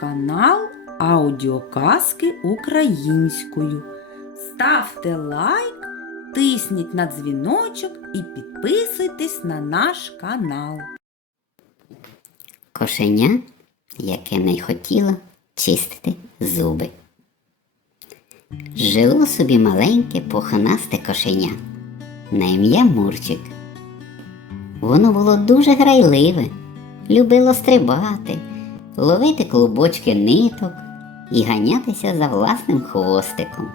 канал Аудіоказки українською. Ставте лайк, тисніть на дзвіночок і підписуйтесь на наш канал. Кошеня, яке не хотіло чистити зуби. Жило собі маленьке пухнасте кошеня на ім'я Мурчик. Воно було дуже грайливе, любило стрибати, ловити клубочки ниток і ганятися за власним хвостиком.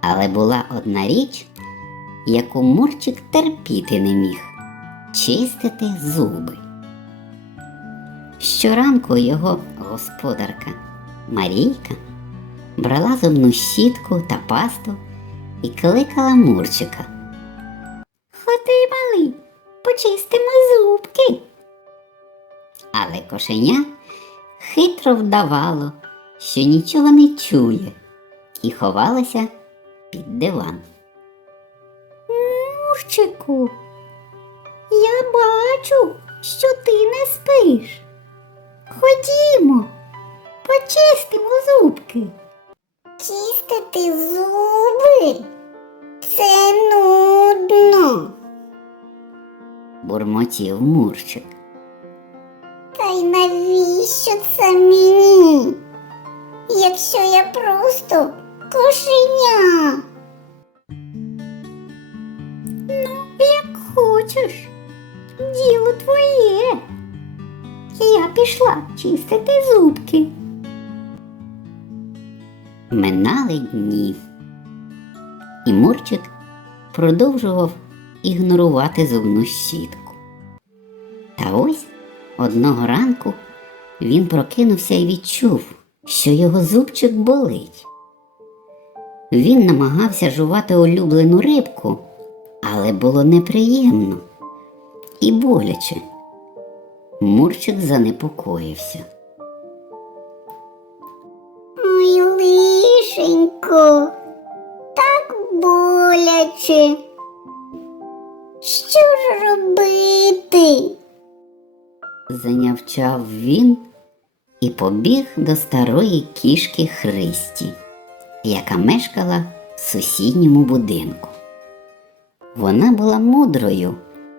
Але була одна річ, яку Мурчик терпіти не міг чистити зуби. Щоранку його господарка Марійка брала зубну щітку та пасту і кликала Мурчика. Ходи, малий, почистимо зубки. Але кошеня хитро вдавало, що нічого не чує, і ховалася під диван. Мурчику, я бачу, що ти не спиш. Ходімо, почистимо зубки. Чистити зуби це нудно. бурмотів Мурчик. Навіщо це мені? Якщо я просто кошеня. Ну, як хочеш, діло твоє. Я пішла чистити зубки. Минали дні. І Мурчик продовжував ігнорувати зубну щітку. Та ось одного ранку він прокинувся і відчув, що його зубчик болить. Він намагався жувати улюблену рибку, але було неприємно і боляче. Мурчик занепокоївся. Ой, лишенько, так боляче. Що ж робити? Занявчав він і побіг до старої кішки Христі, яка мешкала в сусідньому будинку. Вона була мудрою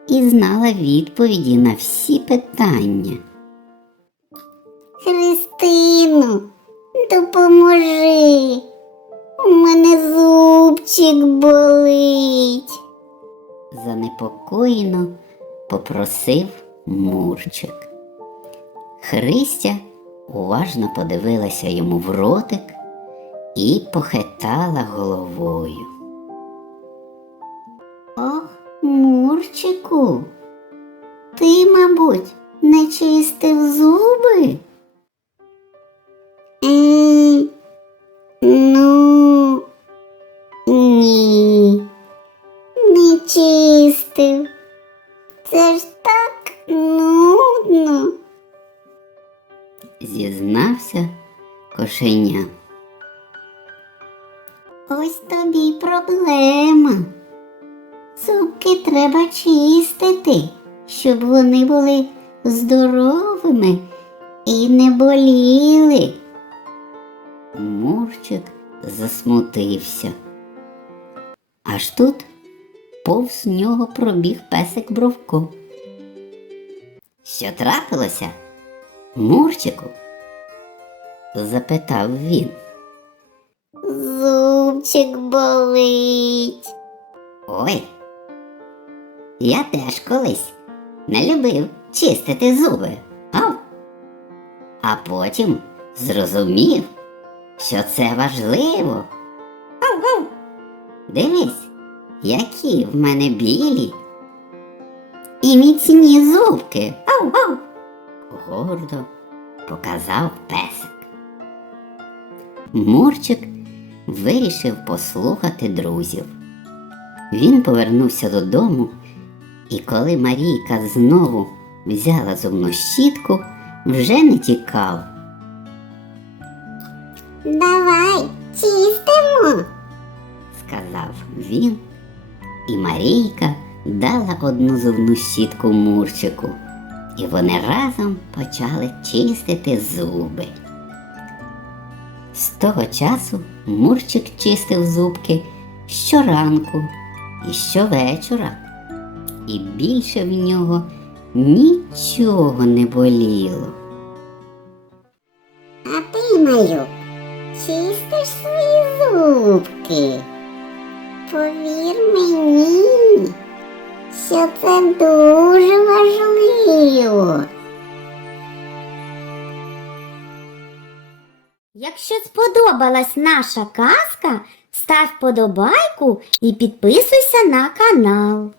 і знала відповіді на всі питання. Христино, допоможи. У мене зубчик болить. Занепокоєно попросив Мурчик. Христя уважно подивилася йому в ротик і похитала головою. Ох, Мурчику, ти, мабуть, не чистив зуби? М, Ну, ні, не чистив. Зізнався кошеня. Ось тобі й проблема. Зубки треба чистити, щоб вони були здоровими і не боліли. Мурчик засмутився. Аж тут повз нього пробіг песик Бровко. Що трапилося? Мурчику? запитав він. Зубчик болить. Ой. Я теж колись не любив чистити зуби. Ав. А потім зрозумів, що це важливо. Ав-ав. Дивись, які в мене білі і міцні зубки. Ав-ав. Гордо показав песик. Мурчик вирішив послухати друзів. Він повернувся додому, і коли Марійка знову взяла зубну щітку, вже не тікав. Давай чистимо. сказав він, і Марійка дала одну зубну щітку Мурчику, і вони разом почали чистити зуби. З того часу Мурчик чистив зубки щоранку і щовечора, і більше в нього нічого не боліло. А ти, малюк, чистиш свої зубки. Повір мені, що це дуже важливо. Якщо сподобалась наша казка, став подобайку і підписуйся на канал.